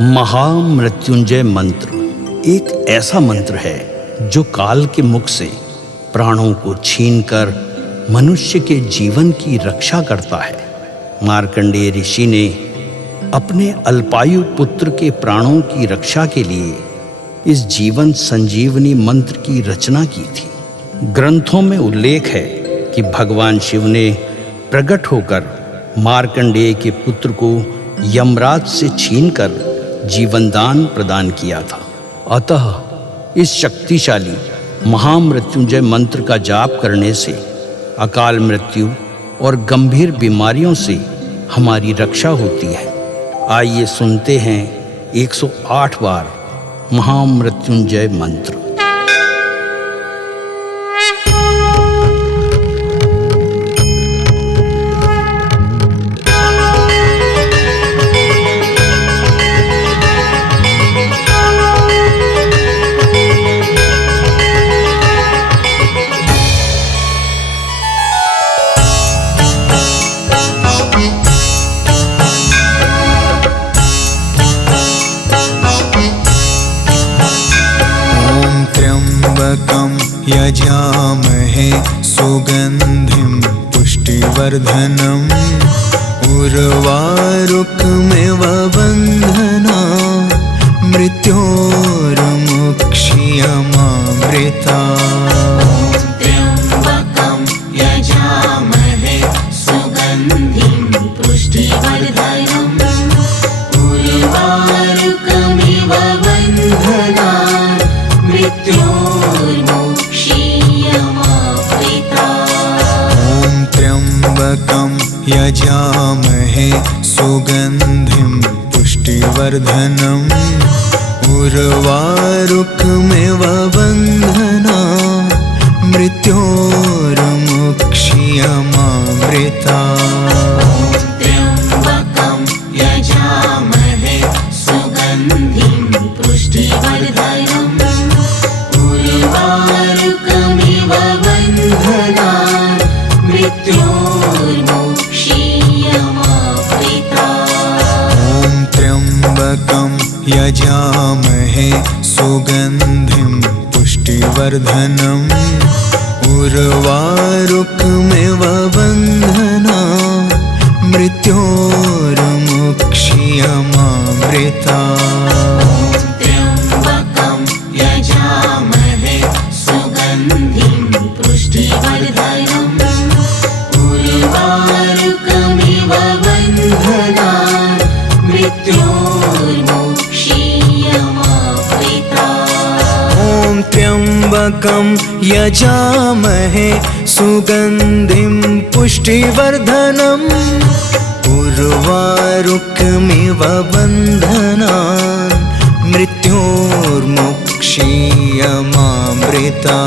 महामृत्युंजय मंत्र एक ऐसा मंत्र है जो काल के मुख से प्राणों को छीनकर मनुष्य के जीवन की रक्षा करता है। मार्कंडेय ऋषि ने अपने अल्पायु पुत्र के प्राणों की रक्षा के लिए इस जीवन संजीवनी मंत्र की रचना की थी। ग्रंथों में उल्लेख है कि भगवान शिव ने प्रकट होकर मार्कंडेय के पुत्र को यमराज से छीनकर जीवनदान प्रदान किया था। अतः इस शक्तिशाली महामृत्युंजय मंत्र का जाप करने से अकाल मृत्यु और गंभीर बीमारियों से हमारी रक्षा होती है। आइए सुनते हैं 108 बार महामृत्युंजय मंत्र। यजामहे सुगंधिं पुष्टिवर्धनम् उर्वारुकमिव बन्धना मृत्योर्मुक्षीयमामृता। त्र्यम्बकं यजामहे सुगन्धिं पुष्टिवर्धनम् उर्वारुकमिव बन्धना त्र्यम्बकं यजामहे सुगन्धिं पुष्टिवर्धनम् उर्वारुकमिव बन्धना मृत्योर्मुक्षीयमामृता। त्र्यम्बकं यजामहे सुगन्धिं पुष्टिवर्धनम् उर्वारुकमिव बन्धना मृत्योर्मुक्षीयमामृता। त्र्यम्बकं यजामहे सुगन्धिं पुष्टिवर्धनम् उर्वारुकमिव बन्धना मृत्योर्मुक्षीयमामृता। त्र्यम्बकं यजामहे सुगन्धिं पुष्टिवर्धनम् उर्वारुकमिव बन्धना मृत्योर्मुक्षीयमामृता। त्र्यम्बकं यजामहे सुगन्धिं पुष्टिवर्धनम् उर्वारुकमिव बन्धना मृत्योर्मुक्षीयमामृता।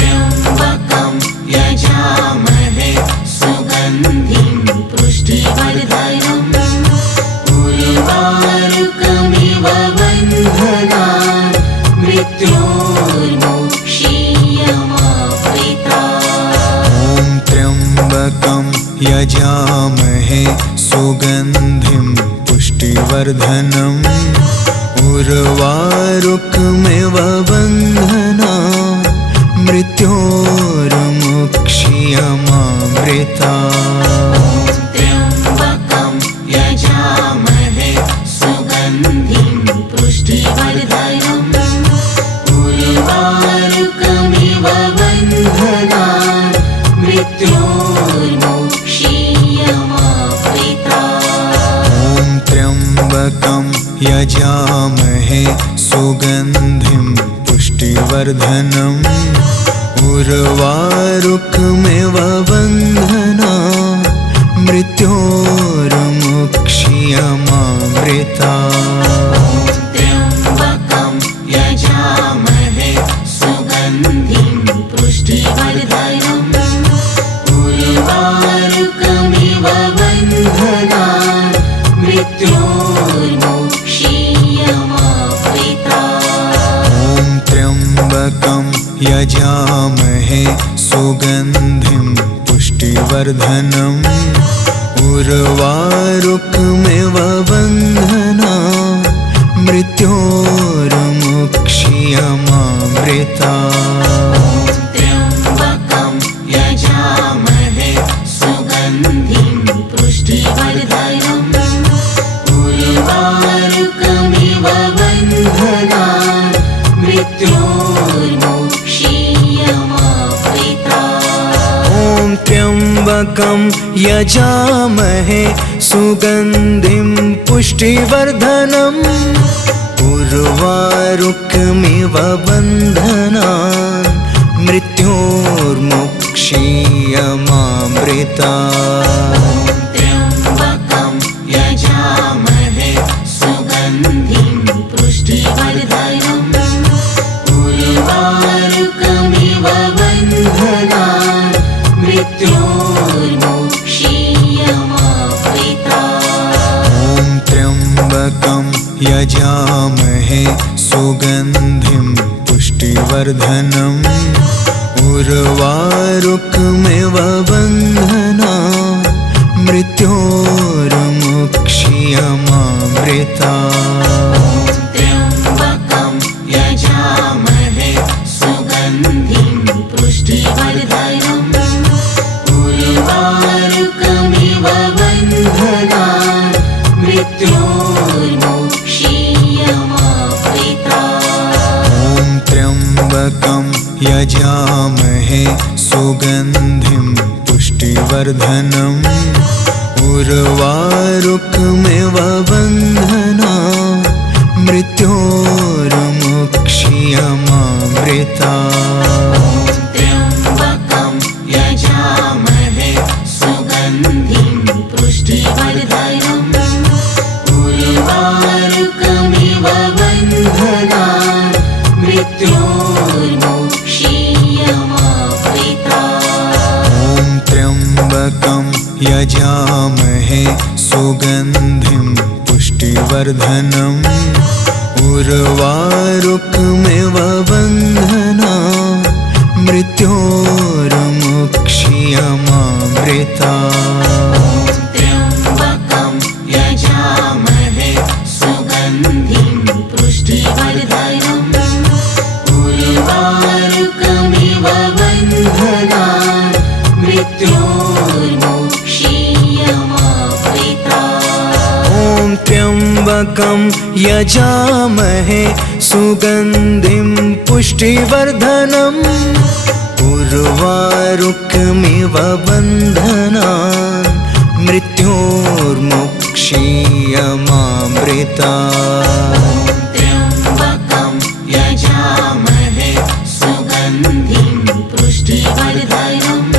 त्र्यम्बकं यजामहे सुगन्धिं पुष्टिवर्धनम् उर्वारुकमिव बन्धना मृत्योर्मुक्षीयमामृता। त्र्यम्बकं यजामहे सुगन्धिं पुष्टिवर्धनम् उर्वारुकमिव बन्धना मृत्योर्मुक्षीयमामृता। त्र्यम्बकं यजामहे सुगन्धिं पुष्टिवर्धनम् उर्वारुकमिव बन्धना मृत्योर्मुक्षीयमामृता। त्र्यम्बकं यजामहे सुगन्धिं पुष्टिवर्धनम् उर्वारुकमिव बन्धना मृत्योर्मुक्षीयमामृता। त्र्यम्बकं यजामहे सुगन्धिं पुष्टिवर्धनम् उर्वारुकमिव बन्धना मृत्योर्मुक्षीयमामृता। त्र्यम्बकं यजामहे सुगन्धिं पुष्टिवर्धनम् उर्वारुकमिव बन्धना मृत्योर्मुक्षीयमामृता त्र्यम्बकं यजामहे सुगन्धिं पुष्टिवर्धनम् उर्वारुकमिव बन्धनान् मृत्योर्मुक्षीयमामृता ॐ त्र्यम्बकं यजामहे सुगन्धिं पुष्टिवर्धनम् उर्वारुकमिव बन्धनान् मृत्योर्मुक्षीयमामृता त्र्यम्बकं यजामहे सुगन्धिं पुष्टिवर्धनम् उर्वारुकमिव बन्धनान् मृत्योर्मुक्षीयमामृता ॐ त्र्यम्बकं यजामहे सुगन्धिं पुष्टिवर्धनम् उर्वारुकमिव बन्धनान् मृत्योर्मुक्षीयमामृता त्र्यम्बकं यजामहे सुगन्धिं पुष्टिवर्धनम् उर्वारुकमिव बन्धनान् मृत्योर्मुक्षीयमामृता ॐ त्र्यम्बकं यजामहे सुगन्धिं पुष्टिवर्धनम् उर्वारुकमिव बन्धनान् मृत्योर्मुक्षीयमामृता त्र्यम्बकं यजामहे सुगन्धिं पुष्टिवर्धनम् उर्वारुकमिव बन्धनान् मृत्योर्मुक्षीयमामृता ॐ त्र्यम्बकं यजामहे सुगन्धिं पुष्टिवर्धनम् उर्वारुकमिव बन्धनान् मृत्योर्मुक्षीयमामृता त्र्यम्बकं यजामहे सुगन्धिं पुष्टिवर्धनम् उर्वारुकमिव बन्धनान् मृत्योर्मुक्षीयमामृता ॐ त्र्यम्बकं यजामहे सुगन्धिं पुष्टिवर्धनम् उर्वारुकमिव बन्धनान् मृत्योर्मुक्षीयमामृता त्र्यम्बकं यजामहे सुगन्धिं पुष्टिवर्धनम्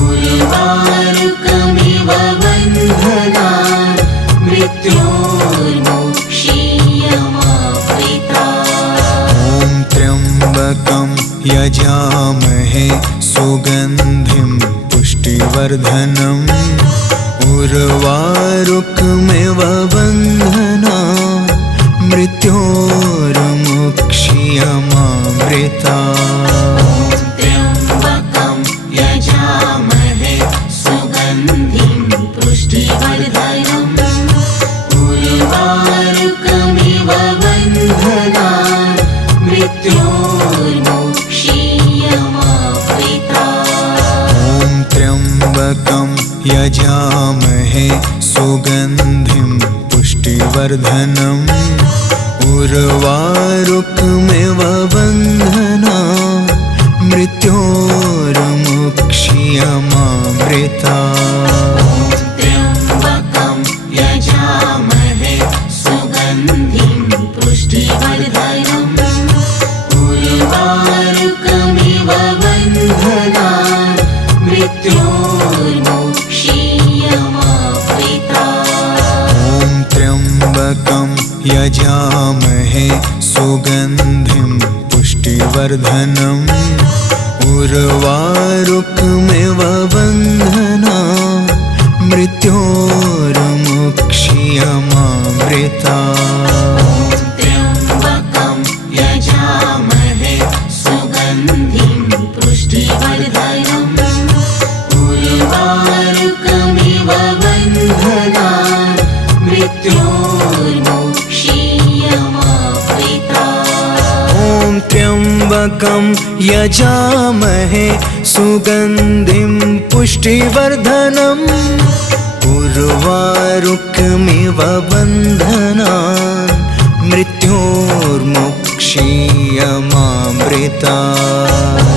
उर्वारुकमिव बन्धनान् मृत्योर्मुक्षीयमामृता ॐ त्र्यम्बकं यजामहे सुगन्धिं पुष्टिवर्धनम् उर्वारुकमिव बन्धनान् मृत्योर्मुक्षीयमामृता त्र्यम्बकं यजामहे सुगन्धिं पुष्टिवर्धनम् उर्वारुकमिव बन्धनान् मृत्योर्मुक्षीयमामृता ॐ त्र्यम्बकं यजामहे सुगन्धिं पुष्टिवर्धनम् उर्वारुकमिव बन्धनान् मृत्योर्मुक्षीयमामृता त्र्यम्बकं यजामहे सुगन्धिं पुष्टिवर्धनम् उर्वारुकमिव बन्धनान् मृत्योर्मुक्षीयमामृता ॐ त्र्यम्बकं यजामहे सुगन्धिं पुष्टिवर्धनम् उर्वारुकमिव बन्धनान् मृत्योर्मुक्षीयमामृता त्र्यम्बकं यजामहे सुगन्धिं पुष्टिवर्धनम् उर्वारुकमिव त्र्यम्बकं यजामहे सुगन्धिं पुष्टिवर्धनम् उर्वारुकमिव बन्धनान् मृत्योर्मुक्षीयमामृतात्।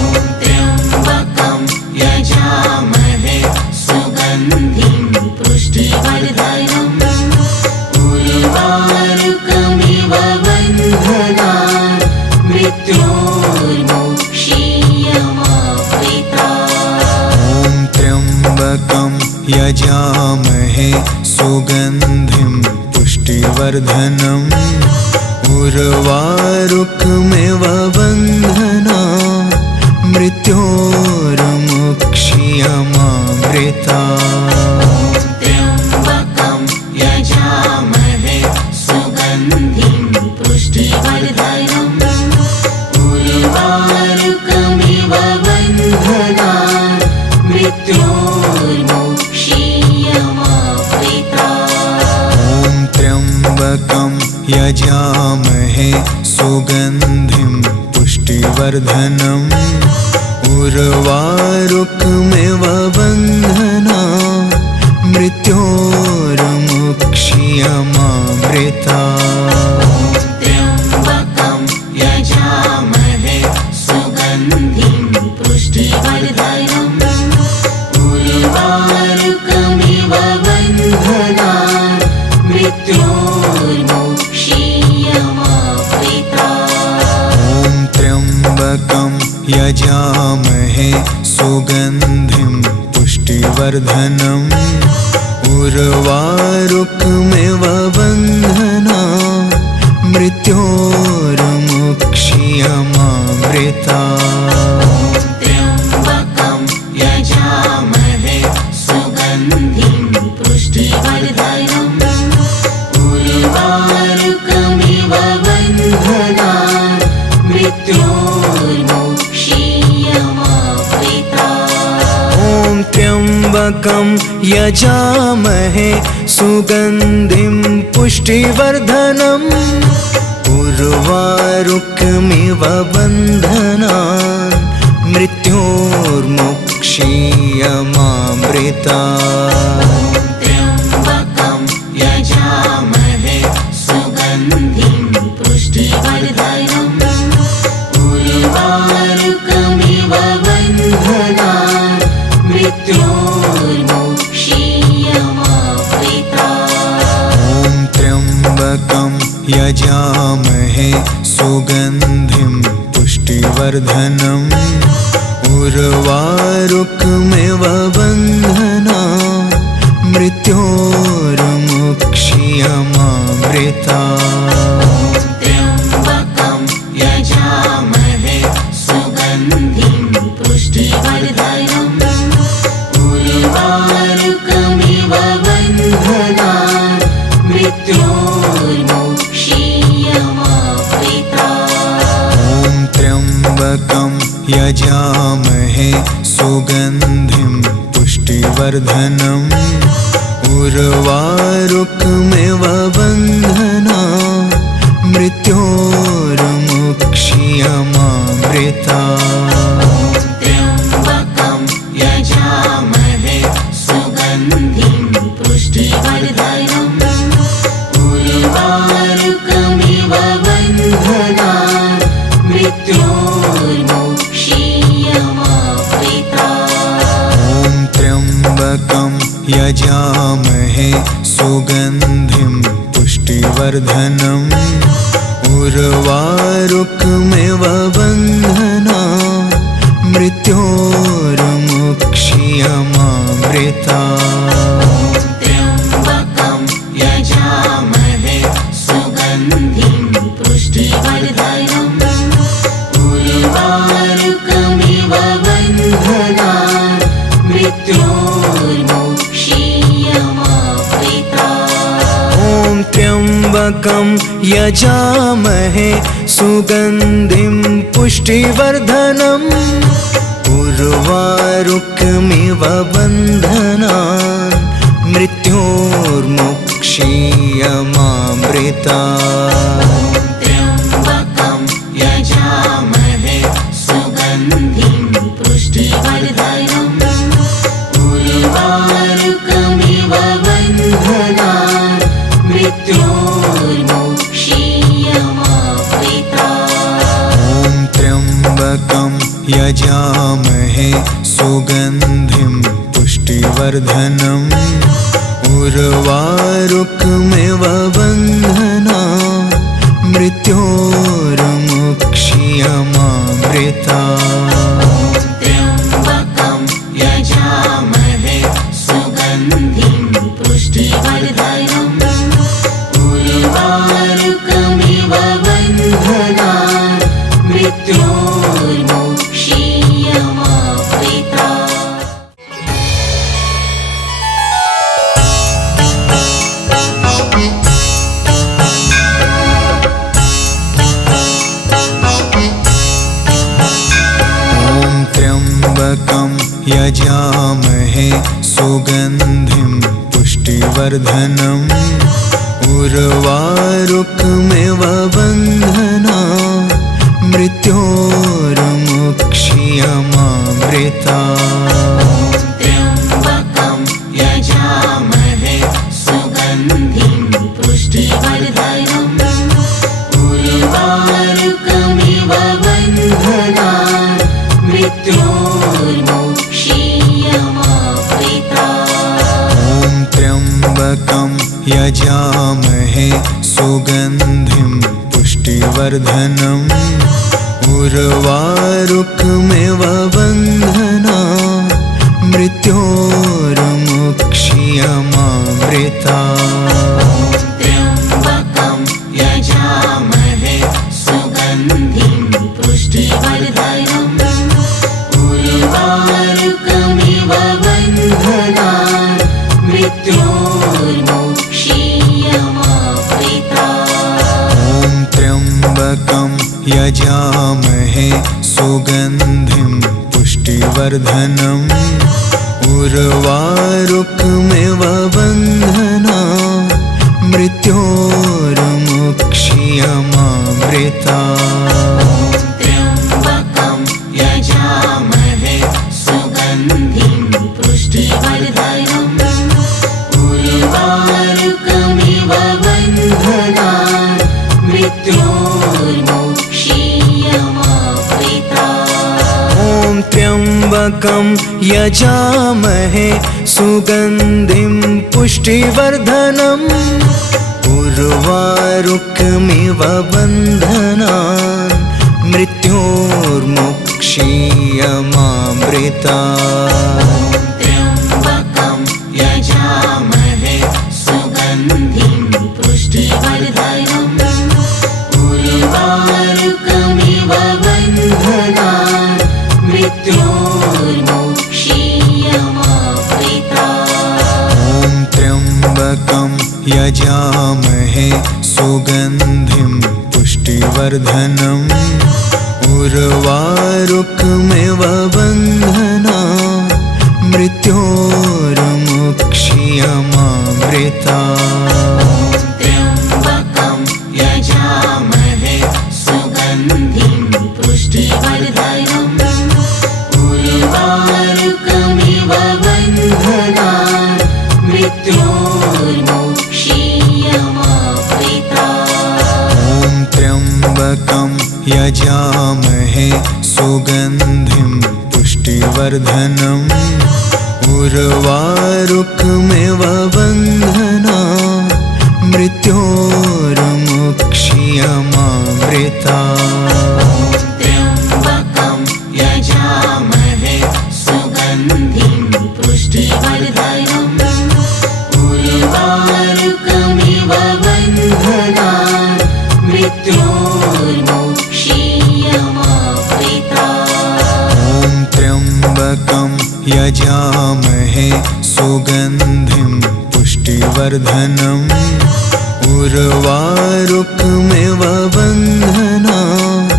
त्र्यम्बकं यजामहे सुगन्धिं पुष्टिवर्धनम् उर्वारुकमिव बन्धनान् मृत्योर्मुक्षीयमामृतात्। ॐ त्र्यम्बकं यजामहे सुगन्धिं पुष्टिवर्धनम् उर्वारुकमिव बन्धनान् मृत्योर्मुक्षीयमामृतात्। त्र्यम्बकं यजामहे सुगन्धिं पुष्टिवर्धनम् उर्वारुकमिव बन्धनान् मृत्योर्मुक्षीयमामृतात्। ॐ त्र्यम्बकं यजामहे सुगन्धिं पुष्टिवर्धनम् उर्वारुकमिव बन्धनान् मृत्योर्मुक्षीयमामृतात्। त्र्यम्बकं यजामहे सुगन्धिं पुष्टिवर्धनम् उर्वारुकमिव बन्धनान् मृत्योर्मुक्षीयमामृतात्। ॐ त्र्यम्बकं यजामहे सुगन्धिं पुष्टिवर्धनम् उर्वारुकमिव बन्धनान् मृत्योर्मुक्षीयमामृतात्। त्र्यम्बकं यजामहे सुगन्धिं पुष्टिवर्धनम् उर्वारुकमिव बन्धनान् मृत्योर्मुक्षीयमामृतात्। ॐ त्र्यम्बकं यजामहे सुगन्धिं पुष्टिवर्धनम् उर्वारुकमिव बन्धनान् मृत्योर्मुक्षीयमामृतात्। त्र्यम्बकं यजामहे सुगन्धिं पुष्टिवर्धनम् उर्वारुकमिव बन्धनान् मृत्योर्मुक्षीयमामृतात्। ॐ त्र्यम्बकं यजामहे सुगन्धिं पुष्टिवर्धनम् उर्वारुकमिव बन्धनान् मृत्योर्मुक्षीयमामृतात्। त्र्यम्बकं यजामहे सुगन्धिं पुष्टिवर्धनम् उर्वारुकमिव बन्धनान् मृत्योर्मुक्षीयमामृतात्। ॐ त्र्यम्बकं यजामहे सुगन्धिं पुष्टिवर्धनम् उर्वारुकमिव बन्धनान् मृत्योर्मुक्षीयमामृतात्। त्र्यम्बकं यजामहे सुगन्धिं पुष्टिवर्धनम् उर्वारुकमिव बन्धनान् मृत्योर्मुक्षीयमामृतात्। ॐ त्र्यम्बकं यजामहे सुगन्धिं पुष्टिवर्धनम् उर्वारुकमिव बन्धनान् मृत्योर्मुक्षीयमामृतात्। त्र्यम्बकं यजामहे सुगन्धिं पुष्टिवर्धनम् उर्वारुकमिव बन्धनान् मृत्योर्मुक्षीयमामृतात्। ॐ त्र्यम्बकं यजामहे सुगन्धिं पुष्टिवर्धनम् उर्वारुकमिव बन्धनान् मृत्योर्मुक्षीयमामृतात्। त्र्यम्बकं यजामहे यजामहे सुगन्धिं पुष्टिवर्धनम् उर्वारुकमिव बन्धनान् मृत्योर्मुक्षीयमामृता त्र्यम्बकं यजामहे सुगन्धिं पुष्टिवर्धनम् उर्वारुकमिव बन्धनान् मृत्योर्मुक्षीयमामृता। त्र्यम्बकं यजामहे सुगन्धिं पुष्टिवर्धनम् उर्वारुकमिव बन्धनान् मृत्योर्मुक्षीयमामृता त्र्यम्बकं यजामहे सुगन्धिं पुष्टिवर्धनम् उर्वारुकमिव बन्धनान् मृत्योर्मुक्षीयमामृता। त्र्यम्बकं यजामहे सुगन्धिं पुष्टिवर्धनम् उर्वारुकमिव बन्धनान् मृत्योर्मुक्षीयमामृता। त्र्यम्बकं यजामहे सुगन्धिं पुष्टिवर्धनम् उर्वारुकमिव बन्धनान् मृत्योर्मुक्षीयमामृता। त्र्यम्बकं यजामहे सुगन्धिं पुष्टिवर्धनम् उर्वारुकमिव बन्धनान् मृत्योर्मुक्षीयमामृता। त्र्यम्बकं यजामहे सुगन्धिं पुष्टिवर्धनम् उर्वारुकमिव बन्धनान् मृत्योर्मुक्षीयमामृता। त्र्यम्बकं यजामहे सुगन्धिं पुष्टिवर्धनम् उर्वारुकमिव बन्धनान् मृत्योर्मुक्षीयमामृता। त्र्यम्बकं यजामहे सुगन्धिं पुष्टिवर्धनम् उर्वारुकमिव बन्धनान् मृत्योर्मुक्षीयमामृता। त्र्यम्बकं यजामहे सुगन्धिं पुष्टिवर्धनम् उर्वारुकमिव बन्धनान् मृत्योर्मुक्षीयमामृता। त्र्यम्बकं यजामहे सुगन्धिं पुष्टिवर्धनम् उर्वारुकमिव बन्धनान् मृत्योर्मुक्षीयमामृता। त्र्यम्बकं यजामहे सुगन्धिं पुष्टिवर्धनम् उर्वारुकमिव बन्धनान् मृत्योर्मुक्षीयमामृता। त्र्यम्बकं यजामहे सुगन्धिं पुष्टिवर्धनम् उर्वारुकमिव बन्धनान् मृत्योर्मुक्षीयमामृता। त्र्यम्बकं यजामहे सुगन्धिं पुष्टिवर्धनम् उर्वारुकमिव बन्धनान्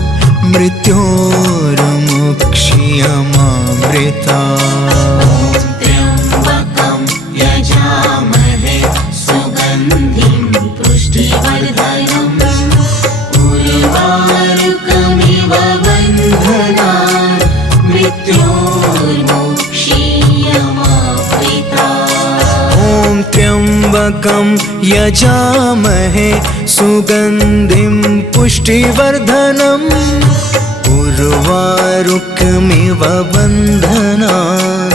मृत्योर्मुक्षीयमामृता। त्र्यम्बकं यजामहे सुगन्धिं पुष्टिवर्धनम् उर्वारुकमिव बन्धनान् मृत्योर्मुक्षीयमामृता। त्र्यम्बकं यजामहे सुगन्धिं पुष्टिवर्धनम् उर्वारुकमिव बन्धनान्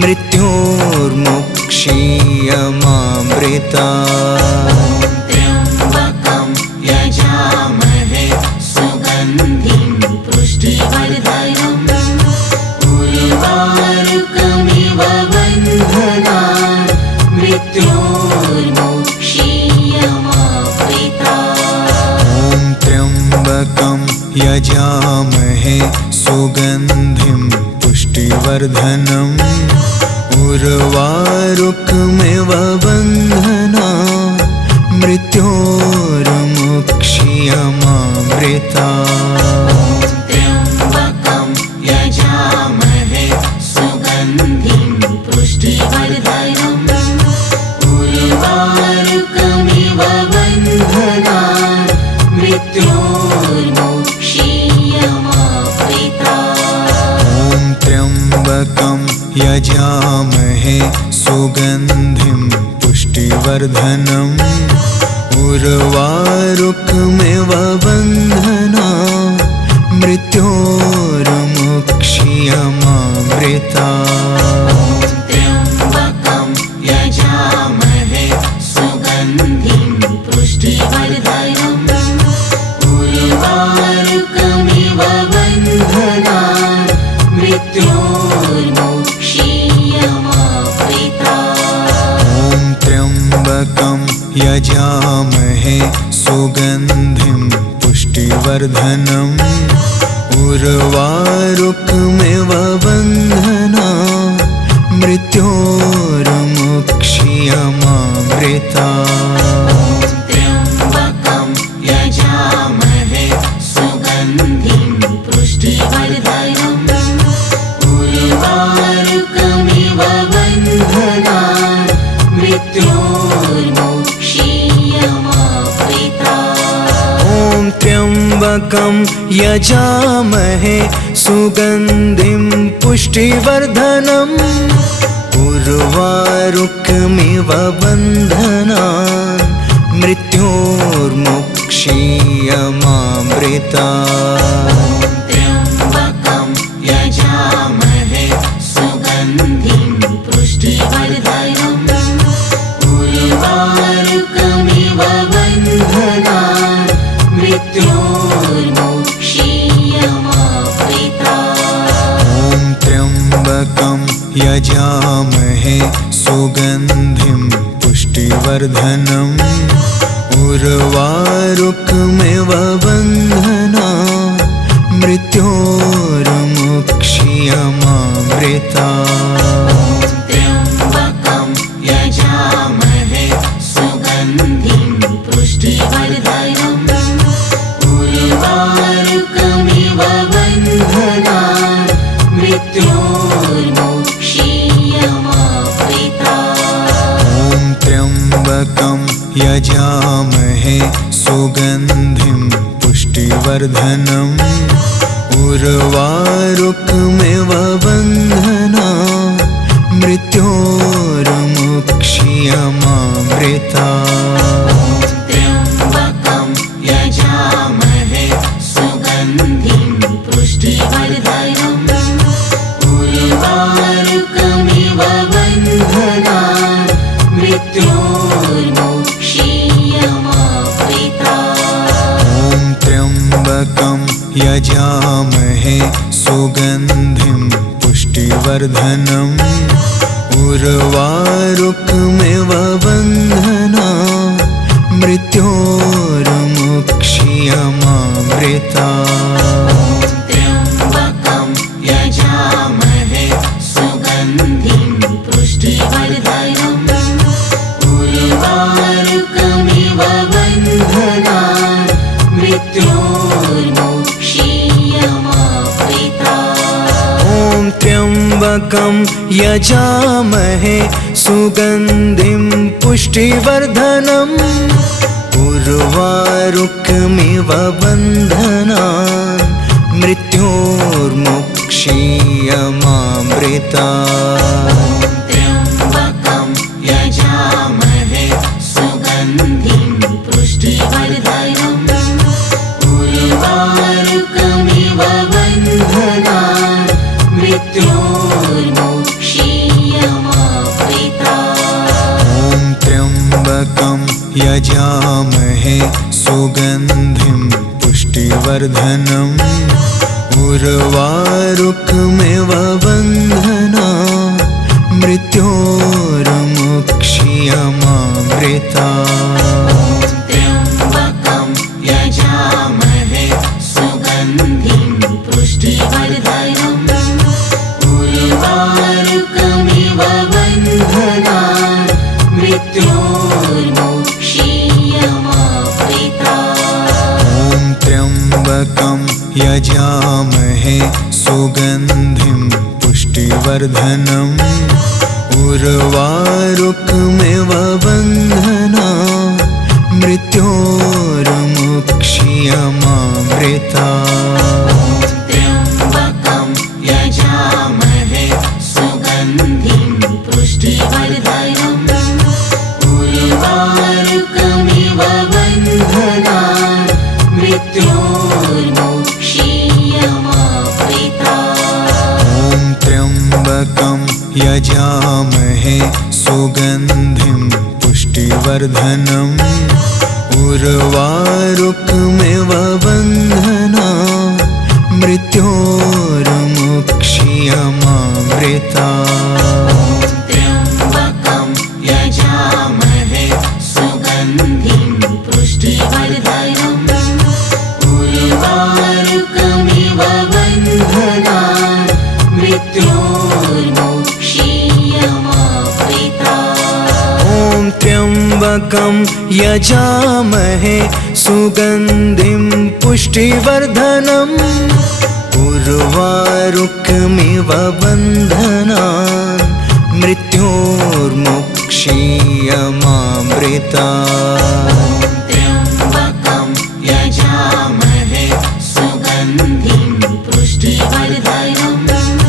मृत्योर्मुक्षीयमामृतात्। त्र्यम्बकं यजामहे सुगन्धिं पुष्टिवर्धनम् उर्वारुकमिव बन्धनान् मृत्योर्मुक्षीयमामृतात्। ॐ त्र्यम्बकं यजामहे सुगन्धिं पुष्टिवर्धनम् उर्वारुकमिव बन्धनान् मृत्योर्मुक्षीयमामृतात्। त्र्यम्बकं यजामहे सुगन्धिं पुष्टिवर्धनम् उर्वारुकमिव बन्धनान् मृत्योर्मुक्षीयमामृतात्। ॐ त्र्यम्बकं यजामहे सुगन्धिं पुष्टिवर्धनम् उर्वारुकमिव बन्धनान् मृत्योर्मुक्षीयमामृतात्। त्र्यम्बकं यजामहे सुगन्धिं पुष्टिवर्धनम् उर्वारुकमिव बन्धनान् मृत्योर्मुक्षीयमामृतात्। ॐ त्र्यम्बकं यजामहे सुगन्धिं पुष्टिवर्धनम् उर्वारुकमिव बन्धनान् मृत्योर्मुक्षीयमामृतात्। त्र्यम्बकं यजामहे सुगन्धिं पुष्टिवर्धनम् उर्वारुकमिव बन्धनान् मृत्योर्मुक्षीयमामृतात्। ॐ त्र्यम्बकं यजामहे सुगन्धिं पुष्टिवर्धनम् उर्वारुकमिव बन्धनान् मृत्योर्मुक्षीयमामृतात्। त्र्यम्बकं यजामहे सुगन्धिं पुष्टिवर्धनम् उर्वारुकमिव बन्धनान् मृत्योर्मुक्षीयमामृतात्। ॐ त्र्यम्बकं यजामहे सुगन्धिं पुष्टिवर्धनम् उर्वारुकमिव बन्धनान् मृत्योर्मुक्षीयमामृतात्। त्र्यम्बकं यजामहे सुगन्धिं पुष्टिवर्धनम् उर्वारुकमिव बन्धनान् मृत्योर्मुक्षीयमामृतात्। ॐ त्र्यम्बकं यजामहे सुगन्धिं पुष्टिवर्धनम् उर्वारुकमिव बन्धनान् मृत्योर्मुक्षीयमामृतात्। त्र्यम्बकं यजामहे सुगन्धिं पुष्टिवर्धनम् उर्वारुकमिव बन्धनान् मृत्योर्मुक्षीयमामृतात्। ॐ त्र्यम्बकं यजामहे सुगन्धिं पुष्टिवर्धनम् उर्वारुकमिव बन्धनान् मृत्योर्मुक्षीयमामृतात्। त्र्यम्बकं यजामहे सुगन्धिं पुष्टिवर्धनम् उर्वारुकमिव बन्धनान् मृत्योर्मुक्षीयमामृतात्। ॐ त्र्यम्बकं यजामहे सुगन्धिं पुष्टिवर्धनम् उर्वारुकमिव बन्धनान् मृत्योर्मुक्षीयमामृतात्। त्र्यम्बकं यजामहे सुगन्धिं पुष्टिवर्धनम् उर्वारुकमिव बन्धनान् त्र्यम्बकं यजामहे सुगन्धिं पुष्टिवर्धनम् उर्वारुकमिव बन्धनान् मृत्योर्मुक्ष्यमामृतात्। त्र्यम्बकं यजामहे सुगन्धिं पुष्टिवर्धनम् उर्वारुकमिव बन्धनान् मृत्योर्मुक्ष्यमामृतात्। ॐ त्र्यम्बकं यजामहे सुगन्धिं पुष्टिवर्धनम् उर्वारुकमिव बन्धनान् मृत्योर्मुक्ष्यमामृतात्। त्र्यम्बकं यजामहे सुगन्धिं पुष्टिवर्धनम् उर्वारुकमिव बन्धनान् मृत्योर्मुक्ष्यमामृतात्। ॐ त्र्यम्बकं यजामहे सुगन्धिं पुष्टिवर्धनम् उर्वारुकमिव बन्धनान् मृत्योर्मुक्ष्यमामृतात्। त्र्यम्बकं यजामहे सुगन्धिं पुष्टिवर्धनम् उर्वारुकमिव बन्धनान् मृत्योर्मुक्ष्यमामृतात्। ॐ त्र्यम्बकं यजामहे सुगन्धिं पुष्टिवर्धनम् उर्वारुकमिव बन्धनान् मृत्योर्मुक्ष्यमामृतात्। त्र्यम्बकं यजामहे सुगन्धिं पुष्टिवर्धनम्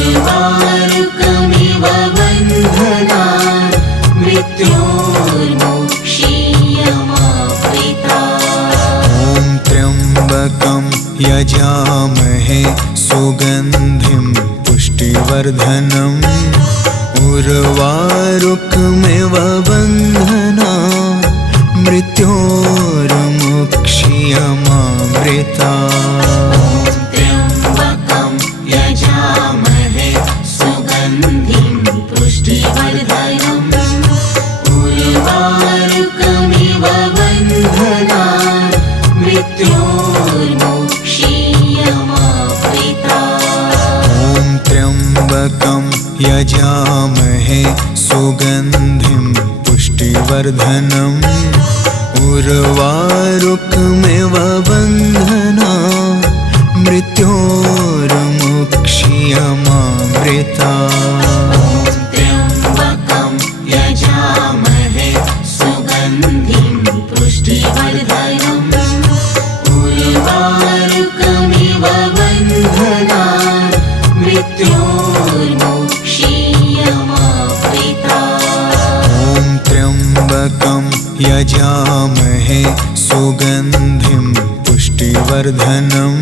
उर्वारुकमिव बन्धनान् मृत्योर्मुक्ष्यमामृतात्। ॐ त्र्यम्बकं यजामहे सुगन्धिं पुष्टिवर्धनम् उर्वारुकमिव बन्धनान् मृत्योर्मुक्ष्यमामृतात्। त्र्यम्बकं यजामहे सुगन्धिं पुष्टिवर्धनम् उर्वारुकमिव बन्धनान् मृत्योर्मुक्ष्यमामृतात्। ॐ त्र्यम्बकं यजामहे सुगन्धिं पुष्टिवर्धनम् उर्वारुकमिव बन्धनान् मृत्योर्मुक्ष्यमामृतात्। त्र्यम्बकं यजामहे सुगन्धिं पुष्टिवर्धनम् उर्वारुकमिव बन्धनान् मृत्योर्मुक्ष्यमामृतात्। ॐ त्र्यम्बकं यजामहे सुगन्धिं पुष्टिवर्धनम्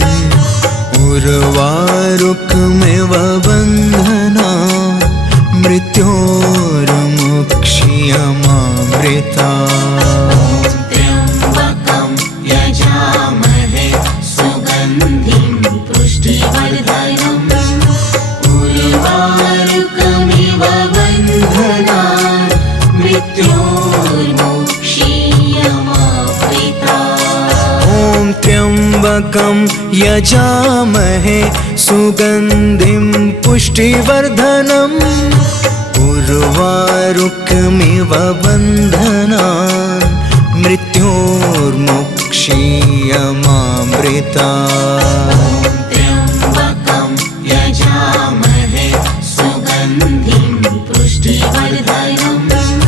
उर्वारुकमिव बन्धनान् मृत्योर्मुक्ष्यमामृतात्। त्र्यम्बकं यजामहे सुगन्धिं पुष्टिवर्धनम् उर्वारुकमिव बन्धनान् मृत्योर्मुक्ष्यमामृतात्। ॐ त्र्यम्बकं यजामहे सुगन्धिं पुष्टिवर्धनम् उर्वारुकमिव बन्धनान् मृत्योर्मुक्ष्यमामृतात्। त्र्यम्बकं यजामहे सुगन्धिं पुष्टिवर्धनम्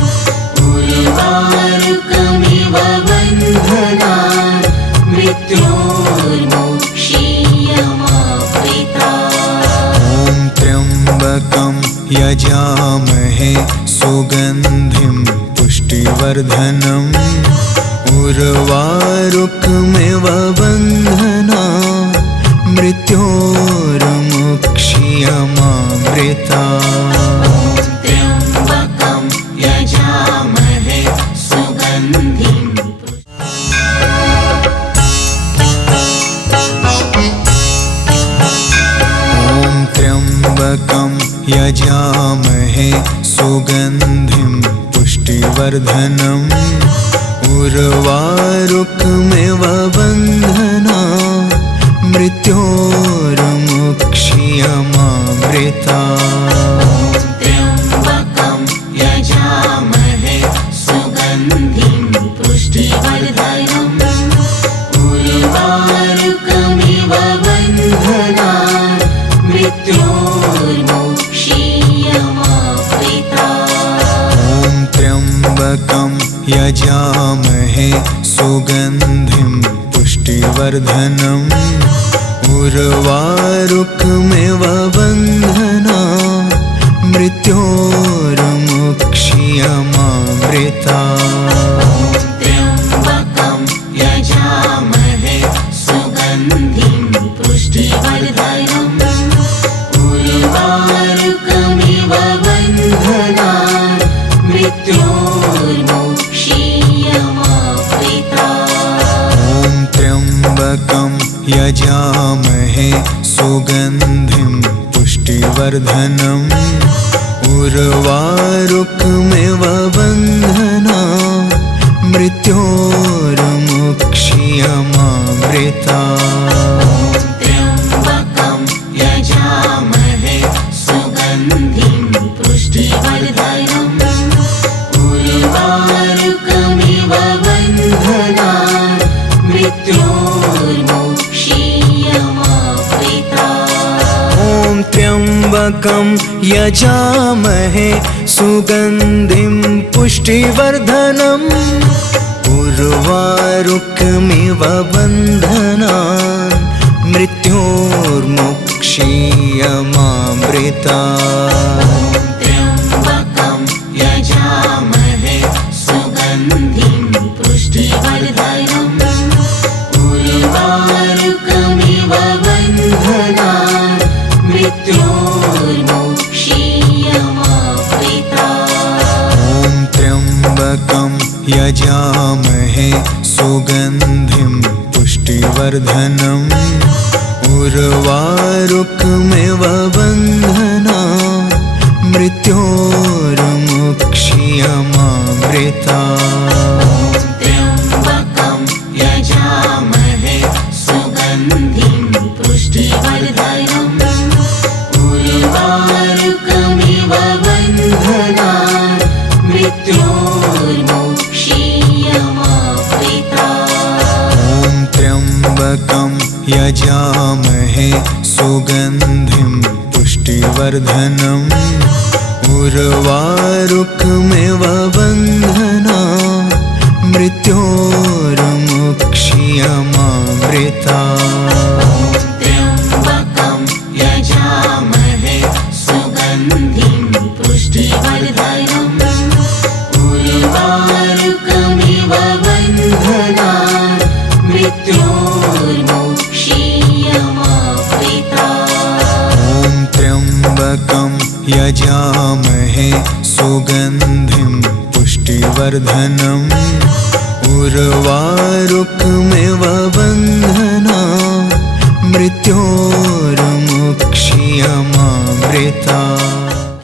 उर्वारुकमिव बन्धनान् मृत्योर्मुक्ष्यमामृतात्। ॐ त्र्यम्बकं यजामहे सुगन्धिं पुष्टिवर्धनम् उर्वारुकमिव बन्धनान् मृत्योर्मुक्ष्यमामृतात्। त्र्यम्बकं यजामहे सुगन्धिं ॐ त्र्यम्बकं यजामहे सुगन्धिं पुष्टिवर्धनम् उर्वारुकमिव बन्धनात् मृत्योर्मुक्ष्यमामृतात्। त्र्यम्बकं यजामहे सुगन्धिं पुष्टिवर्धनम् उर्वारुकमिव बन्धनात् मृत्योर्मुक्ष्यमामृतात्। ॐ त्र्यम्बकं यजामहे सुगन्धिं पुष्टिवर्धनम् उर्वारुकमिव बन्धनात् मृत्योर्मुक्ष्यमामृतात्। त्र्यम्बकं यजामहे सुगन्धिं पुष्टिवर्धनम् उर्वारुकमिव बन्धनात् मृत्योर्मुक्ष्यमामृतात्। ॐ त्र्यम्बकं यजामहे सुगन्धिं पुष्टिवर्धनम् उर्वारुकमिव बन्धनात् मृत्योर्मुक्ष्यमामृतात्। त्र्यम्बकं यजामहे सुगन्धिं पुष्टिवर्धनम् उर्वारुकमिव बन्धनात् मृत्योर्मुक्ष्यमामृतात्। ॐ त्र्यम्बकं यजामहे सुगन्धिं पुष्टिवर्धनम् उर्वारुकमिव बन्धनात् मृत्योर्मुक्ष्यमामृतात्। त्र्यम्बकं यजामहे सुगन्धिं पुष्टिवर्धनम् उर्वारुकमिव बन्धनात् मृत्योर्मुक्ष्यमामृतात्। ॐ त्र्यम्बकं यजामहे सुगन्धिं पुष्टिवर्धनम् उर्वारुकमिव बन्धनात् मृत्योर्मुक्ष्यमामृतात्। त्र्यम्बकं यजामहे सुगन्धिं पुष्टिवर्धनम् उर्वारुकमिव बन्धनात् मृत्योर्मुक्ष्यमामृतात्। ॐ त्र्यम्बकं यजामहे सुगन्धिं पुष्टिवर्धनम् उर्वारुकमिव बन्धनात् मृत्योर्मुक्ष्यमामृतात्। त्र्यम्बकं यजामहे सुगन्धिं पुष्टिवर्धनम् उर्वारुकमिव बन्धनात् मृत्योर्मुक्ष्यमामृतात्। ॐ त्र्यम्बकं यजामहे सुगन्धिं पुष्टिवर्धनम् उर्वारुकमिव बन्धनात् मृत्योर्मुक्ष्यमामृतात्।